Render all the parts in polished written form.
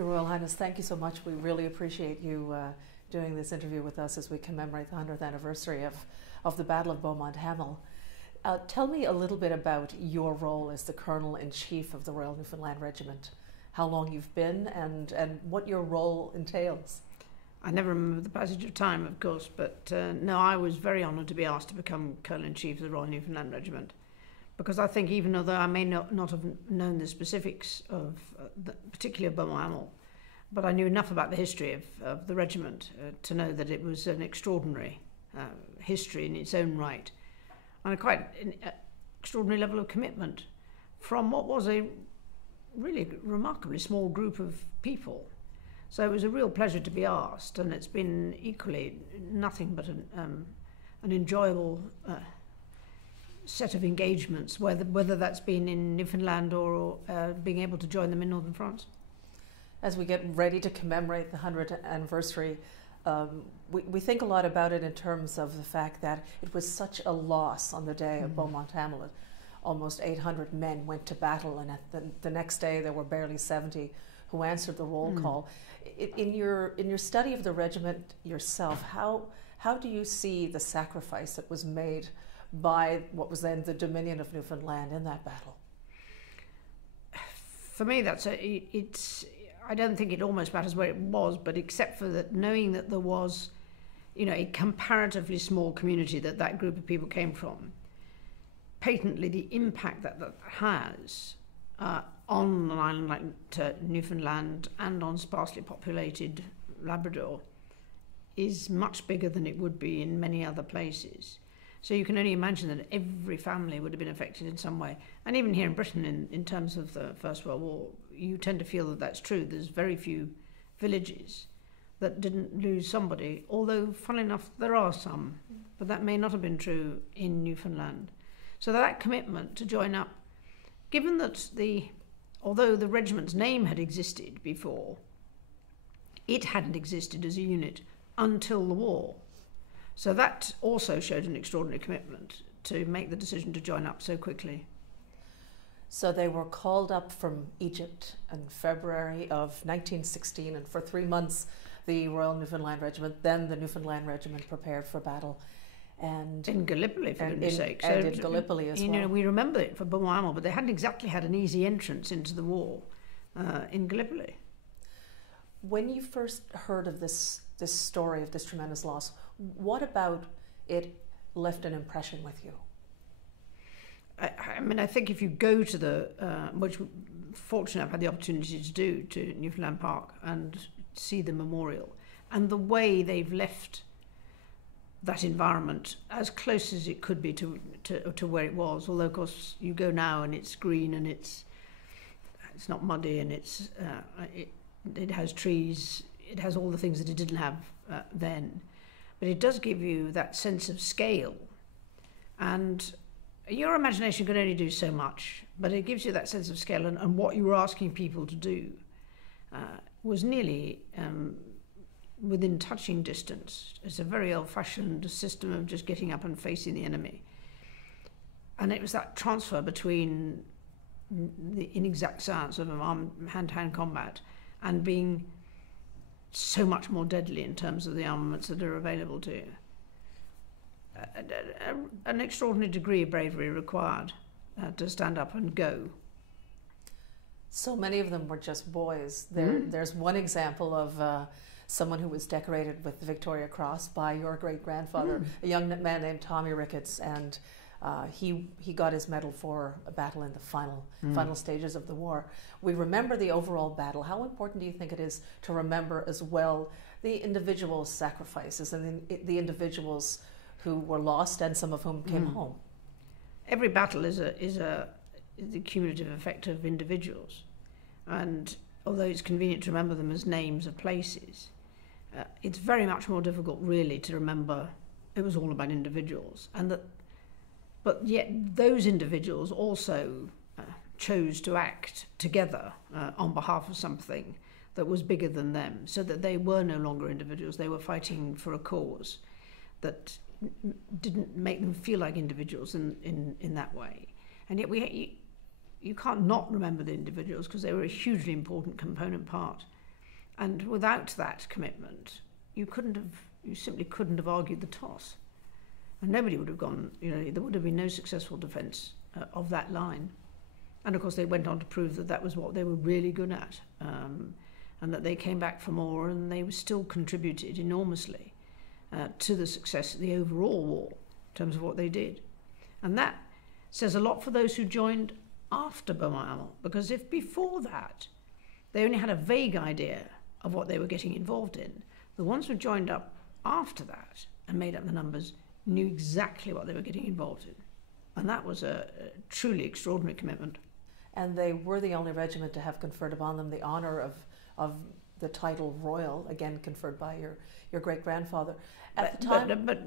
Your Royal Highness, thank you so much. We really appreciate you doing this interview with us as we commemorate the 100th anniversary of the Battle of Beaumont Hamel. Tell me a little bit about your role as the Colonel-in-Chief of the Royal Newfoundland Regiment. How long you've been and what your role entails. I never remember the passage of time, of course, but no, I was very honoured to be asked to become Colonel-in-Chief of the Royal Newfoundland Regiment, because I think even though I may not have known the specifics of particularly of Beaumont Hamel, but I knew enough about the history of the regiment to know that it was an extraordinary history in its own right, and a quite extraordinary level of commitment from what was a really remarkably small group of people. So it was a real pleasure to be asked, and it's been equally nothing but an enjoyable set of engagements, whether that's been in Newfoundland or being able to join them in northern France. As we get ready to commemorate the 100th anniversary, we think a lot about it in terms of the fact that it was such a loss on the day of Beaumont Hamel. Almost 800 men went to battle, and at the next day there were barely 70 who answered the roll call. In your study of the regiment yourself, how do you see the sacrifice that was made by what was then the Dominion of Newfoundland in that battle? For me, I don't think it almost matters where it was, but except for that, knowing that there was, a comparatively small community that group of people came from, patently the impact that has on an island like Newfoundland and on sparsely populated Labrador is much bigger than it would be in many other places. So you can only imagine that every family would have been affected in some way. And even here in Britain, in terms of the First World War, you tend to feel that that's true. There's very few villages that didn't lose somebody, although, funnily enough, there are some, but that may not have been true in Newfoundland. So that commitment to join up, given that although the regiment's name had existed before, it hadn't existed as a unit until the war. So that also showed an extraordinary commitment to make the decision to join up so quickly. So they were called up from Egypt in February of 1916, and for 3 months the Royal Newfoundland Regiment, then the Newfoundland Regiment, prepared for battle. And in Gallipoli, for goodness sake. And in Gallipoli as well. We remember it for Beaumont Hamel, but they hadn't exactly had an easy entrance into the war in Gallipoli. When you first heard of this story of this tremendous loss, what about it left an impression with you? I think if you go to which fortunately I've had the opportunity to do, to Newfoundland Park and see the memorial, and the way they've left that environment as close as it could be to where it was, although of course you go now and it's green and it's not muddy and it has trees, it has all the things that it didn't have then, but it does give you that sense of scale, and your imagination can only do so much, but it gives you that sense of scale, and what you were asking people to do was nearly within touching distance. It's a very old-fashioned system of just getting up and facing the enemy. And it was that transfer between the inexact science of hand-to-hand combat and being so much more deadly in terms of the armaments that are available to you. An extraordinary degree of bravery required to stand up and go. So many of them were just boys. There's one example of someone who was decorated with the Victoria Cross by your great-grandfather, a young man named Tommy Ricketts, and he got his medal for a battle in the final stages of the war. We remember the overall battle. How important do you think it is to remember as well the individual sacrifices and the individuals who were lost and some of whom came home? Every battle is the cumulative effect of individuals, and although it's convenient to remember them as names of places, it's very much more difficult really to remember it was all about individuals, but yet those individuals also chose to act together on behalf of something that was bigger than them, so that they were no longer individuals. They were fighting for a cause that didn't make them feel like individuals in that way. And yet you can't not remember the individuals, because they were a hugely important component part And without that commitment, you simply couldn't have argued the toss. And nobody would have gone, there would have been no successful defence of that line. And of course they went on to prove that that was what they were really good at, and that they came back for more, and they still contributed enormously to the success of the overall war in terms of what they did. And that says a lot for those who joined after Beaumont Hamel, because if before that they only had a vague idea of what they were getting involved in, the ones who joined up after that and made up the numbers knew exactly what they were getting involved in. And that was a truly extraordinary commitment. And they were the only regiment to have conferred upon them the honour of the title Royal, again conferred by your great-grandfather. At the time... But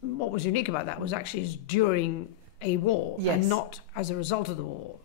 what was unique about that was actually during a war, yes, and not as a result of the war,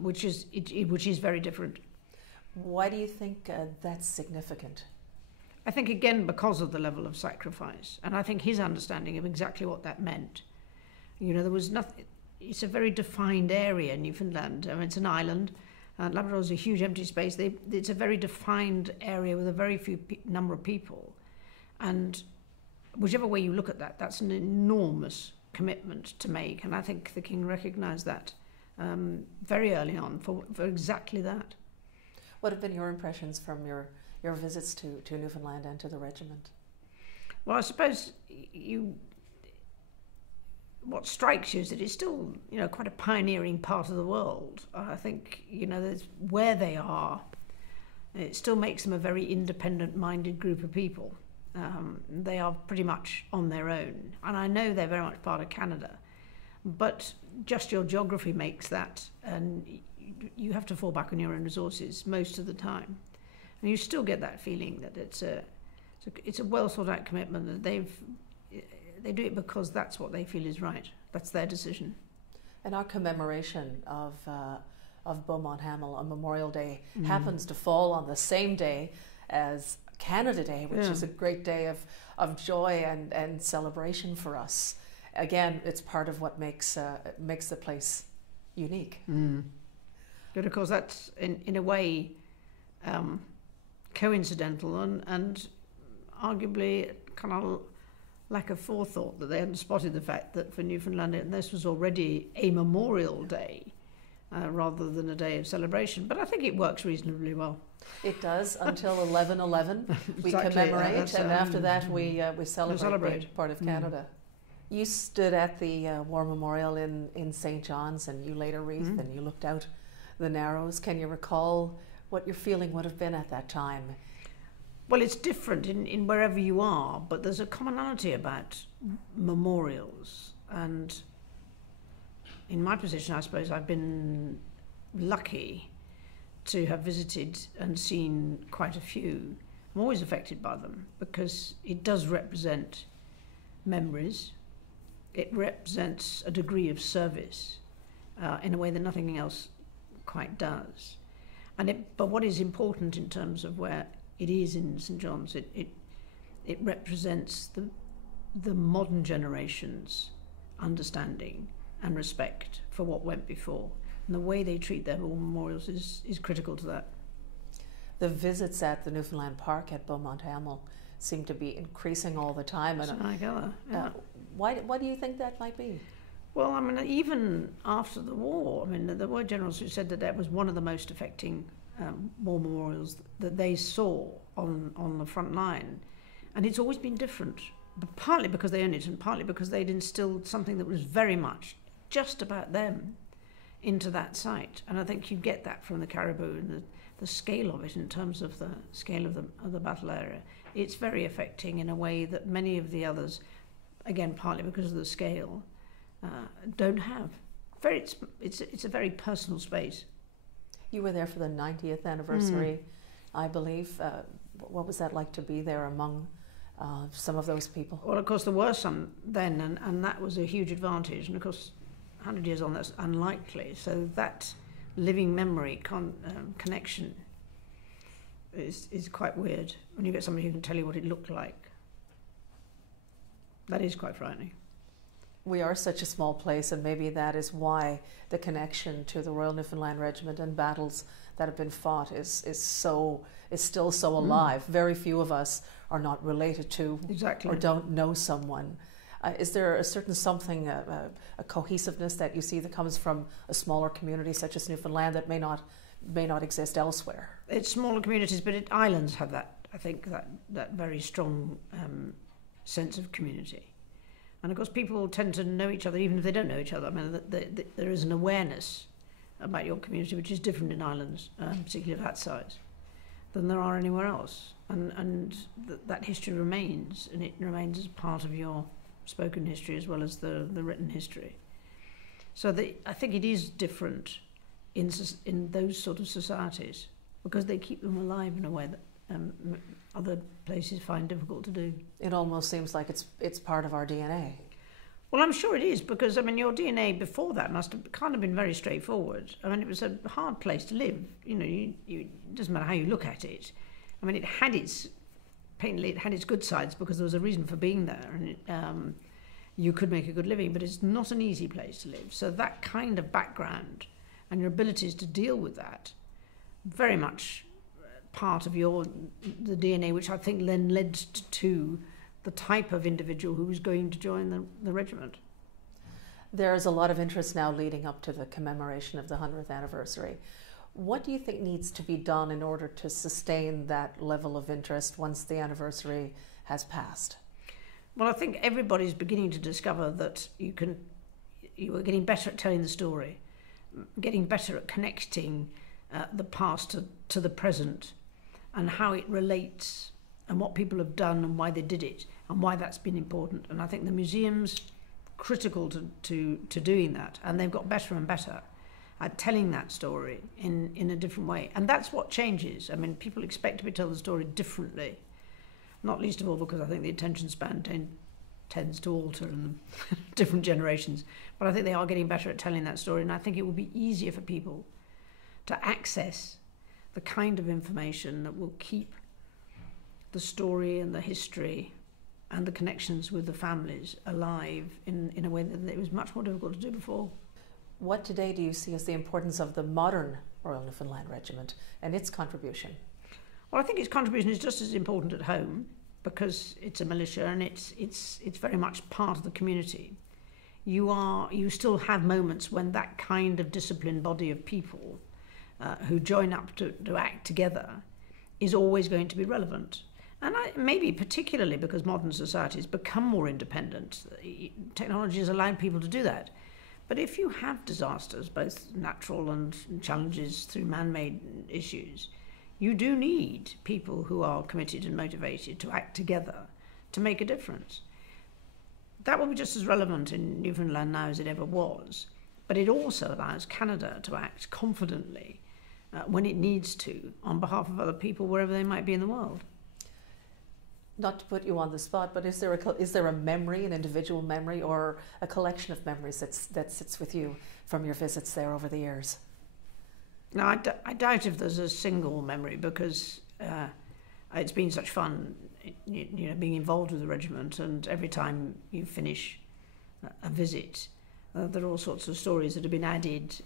which is very different. Why do you think that's significant? I think, again, because of the level of sacrifice, and I think his understanding of exactly what that meant. There was nothing... It's a very defined area, Newfoundland. I mean, it's an island. Labrador is a huge empty space. It's a very defined area with a very few number of people. And whichever way you look at that, that's an enormous commitment to make. And I think the King recognised that very early on for exactly that. What have been your impressions from your visits to Newfoundland and to the regiment? Well, I suppose what strikes you is that it's still, quite a pioneering part of the world. I think, where they are, it still makes them a very independent-minded group of people. They are pretty much on their own. And I know they're very much part of Canada, but just your geography makes that, and you have to fall back on your own resources most of the time. And you still get that feeling that it's a well-thought-out commitment, that they do it because that's what they feel is right. That's their decision. And our commemoration of Beaumont Hamel on Memorial Day happens to fall on the same day as Canada Day, which is a great day of joy and celebration for us. Again, it's part of what makes the place unique. But of course that's in a way coincidental and arguably kind of lack of forethought, that they hadn't spotted the fact that for Newfoundland this was already a Memorial Day rather than a day of celebration. But I think it works reasonably well. It does, until 11/11 we Exactly, commemorate, and after that we celebrate part of Canada. Mm. You stood at the War Memorial in St. John's, and you laid a wreath and you looked out the Narrows. Can you recall what your feeling would have been at that time? Well, it's different in wherever you are, but there's a commonality about memorials. And in my position, I suppose I've been lucky to have visited and seen quite a few. I'm always affected by them because it does represent memories. It represents a degree of service in a way that nothing else quite does. But what is important in terms of where it is in St. John's, it represents the modern generation's understanding and respect for what went before. And the way they treat their war memorials is critical to that. The visits at the Newfoundland Park at Beaumont Hamel seem to be increasing all the time. Why do you think that might be? Well, I mean, even after the war, I mean, there were generals who said that was one of the most affecting war memorials that they saw on the front line. And it's always been different, but partly because they owned it and partly because they'd instilled something that was very much just about them into that site. And I think you get that from the Caribou and the scale of it in terms of the scale of the battle area. It's very affecting in a way that many of the others, again, partly because of the scale, don't have. It's a very personal space. You were there for the 90th anniversary, I believe. What was that like to be there among some of those people? Well, of course, there were some then, and that was a huge advantage. And of course, 100 years on, that's unlikely. So that living memory connection is quite weird when you get somebody who can tell you what it looked like. That is quite frightening. We are such a small place, and maybe that is why the connection to the Royal Newfoundland Regiment and battles that have been fought is still so alive. Very few of us are not related to or don't know someone. Is there a certain something, a cohesiveness that you see that comes from a smaller community such as Newfoundland that may not exist elsewhere? It's smaller communities, but islands have that, I think, that very strong sense of community. And of course, people tend to know each other, even if they don't know each other. I mean, there is an awareness about your community which is different in islands, particularly of that size, than there are anywhere else. And that history remains, and it remains as part of your spoken history as well as the written history. So I think it is different in those sort of societies because they keep them alive in a way that other places find difficult to do. It almost seems like it's part of our DNA. Well, I'm sure it is, because I mean your DNA before that must have kind of been very straightforward. I mean, it was a hard place to live. You know, it doesn't matter how you look at it. I mean, it had its good sides because there was a reason for being there, and you could make a good living. But it's not an easy place to live. So that kind of background and your abilities to deal with that, very much part of the DNA, which I think then led to the type of individual who was going to join the regiment. There's a lot of interest now leading up to the commemoration of the 100th anniversary. What do you think needs to be done in order to sustain that level of interest once the anniversary has passed? Well, I think everybody's beginning to discover that you are getting better at telling the story, getting better at connecting the past to the present and how it relates and what people have done and why they did it and why that's been important. And I think the museum's critical to doing that, and they've got better and better at telling that story in a different way. And that's what changes. I mean, people expect to be told the story differently, not least of all because I think the attention span tends to alter in different generations. But I think they are getting better at telling that story, and I think it will be easier for people to access the kind of information that will keep the story and the history and the connections with the families alive in a way that it was much more difficult to do before. What today do you see as the importance of the modern Royal Newfoundland Regiment and its contribution? Well, I think its contribution is just as important at home because it's a militia and it's very much part of the community. You still have moments when that kind of disciplined body of people who join up to act together is always going to be relevant. And maybe particularly because modern societies become more independent. Technology has allowed people to do that. But if you have disasters, both natural and challenges through man-made issues, you do need people who are committed and motivated to act together to make a difference. That will be just as relevant in Newfoundland now as it ever was. But it also allows Canada to act confidently when it needs to on behalf of other people wherever they might be in the world. Not to put you on the spot, but is there a memory, an individual memory, or a collection of memories that sits with you from your visits there over the years? No, I doubt if there's a single memory because it's been such fun, being involved with the regiment, and every time you finish a visit, there are all sorts of stories that have been added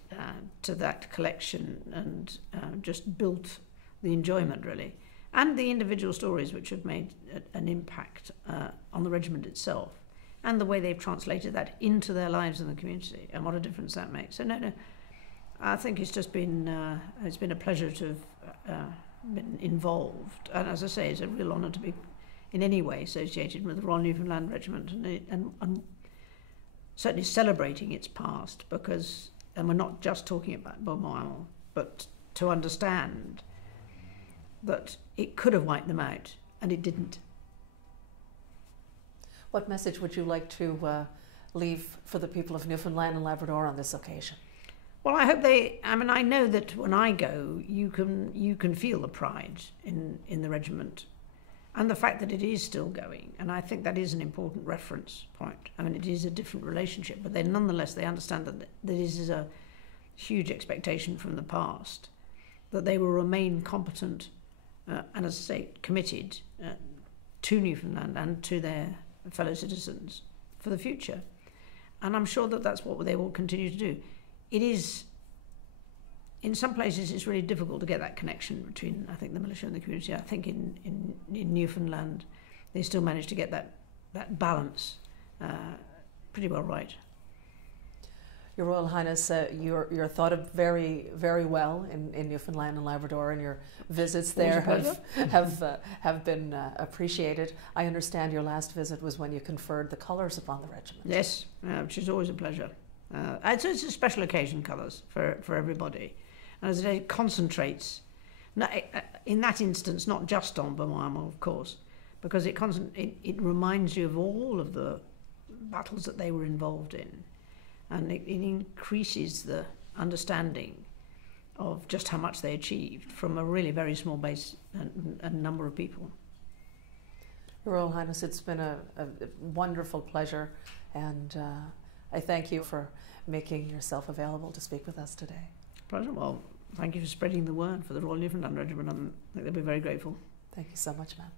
to that collection and just built the enjoyment, really. And the individual stories which have made an impact on the regiment itself and the way they've translated that into their lives in the community and what a difference that makes. So no, I think it's just been a pleasure to have been involved. And as I say, it's a real honour to be in any way associated with the Royal Newfoundland Regiment and certainly celebrating its past because, and we're not just talking about Beaumont Hamel, but to understand that it could have wiped them out, and it didn't. What message would you like to leave for the people of Newfoundland and Labrador on this occasion? Well, I hope I know that when I go, you can feel the pride in the regiment and the fact that it is still going. And I think that is an important reference point. I mean, it is a different relationship, but then nonetheless, they understand that this is a huge expectation from the past, that they will remain competent and, as I say, committed to Newfoundland and to their fellow citizens for the future. And I'm sure that that's what they will continue to do. It is, in some places, it's really difficult to get that connection between, I think, the militia and the community. I think in Newfoundland, they still manage to get that balance pretty well right. Your Royal Highness, you're thought of very, very well in Newfoundland and Labrador, and your visits there have been appreciated. I understand your last visit was when you conferred the colours upon the regiment. Yes, which is always a pleasure. It's a special occasion, colours, for everybody. And as it concentrates, in that instance, not just on Beaumont Hamel, of course, because it reminds you of all of the battles that they were involved in. And it increases the understanding of just how much they achieved from a really very small base and number of people. Your Royal Highness, it's been a wonderful pleasure, and I thank you for making yourself available to speak with us today. Pleasure. Well, thank you for spreading the word for the Royal Newfoundland Regiment. I think they'll be very grateful. Thank you so much, ma'am.